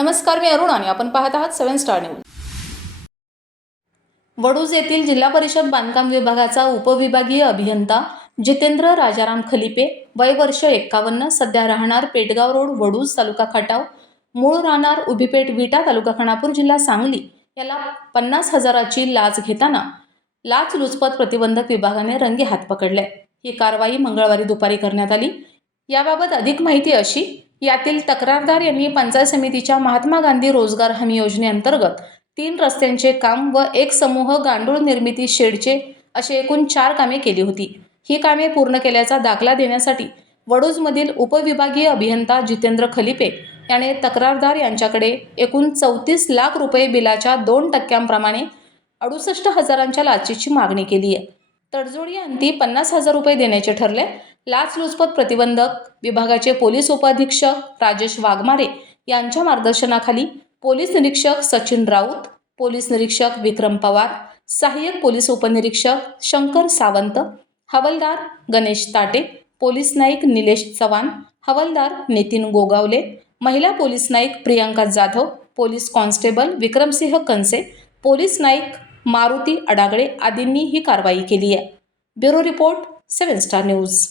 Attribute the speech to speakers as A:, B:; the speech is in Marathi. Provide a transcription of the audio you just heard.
A: नमस्कार मी अरुण आणि आपण पाहत आहात सेवन स्टार न्यूज. वडूज येथील जिल्हा परिषद बांधकाम विभागाचा उपविभागीय अभियंता जितेंद्र राजाराम खलिपे वय वर्ष एक्कावन्न सध्या राहणार पेटगाव रोड वडूज तालुका खटाव मूळ राहणार उभीपेठ विटा तालुका खानापूर जिल्हा सांगली. याला पन्नास हजाराची लाच घेताना लाचलुचपत प्रतिबंधक विभागाने रंगे हात पकडले. ही कारवाई मंगळवारी दुपारी करण्यात आली. याबाबत अधिक माहिती अशी यातील तक्रारदार यांनी पंचायत समितीच्या महात्मा गांधी रोजगार हमी योजनेअंतर्गत तीन रस्त्यांचे काम व एक समूह गांडूळ निर्मिती शेडचे असे एकूण चार कामे केली होती. ही कामे पूर्ण केल्याचा दाखला देण्यासाठी वडूजमधील उपविभागीय अभियंता जितेंद्र खलिपे याने तक्रारदार यांच्याकडे एकूण चौतीस लाख रुपये बिलाच्या दोन टक्क्यांप्रमाणे अडुसष्ट हजारांच्या लाचेची मागणी केली आहे तडजोडी अंती पन्नास हजार रुपये देण्याचे ठरले. लाचलुचपत प्रतिबंधक विभागाचे पोलीस उपाधीक्षक राजेश वाघमारे यांच्या मार्गदर्शनाखाली पोलीस निरीक्षक सचिन राऊत पोलीस निरीक्षक विक्रम पवार सहाय्यक पोलीस उपनिरीक्षक शंकर सावंत हवलदार गणेश ताटे पोलीस नाईक निलेश चव्हाण हवलदार नितीन गोगावले महिला police Naik Priyanka Jadhav police constable Vikramsinh Kanse police Naik Maruti Adagale आदींनी ही कारवाई केली आहे. Bureau report seven star news.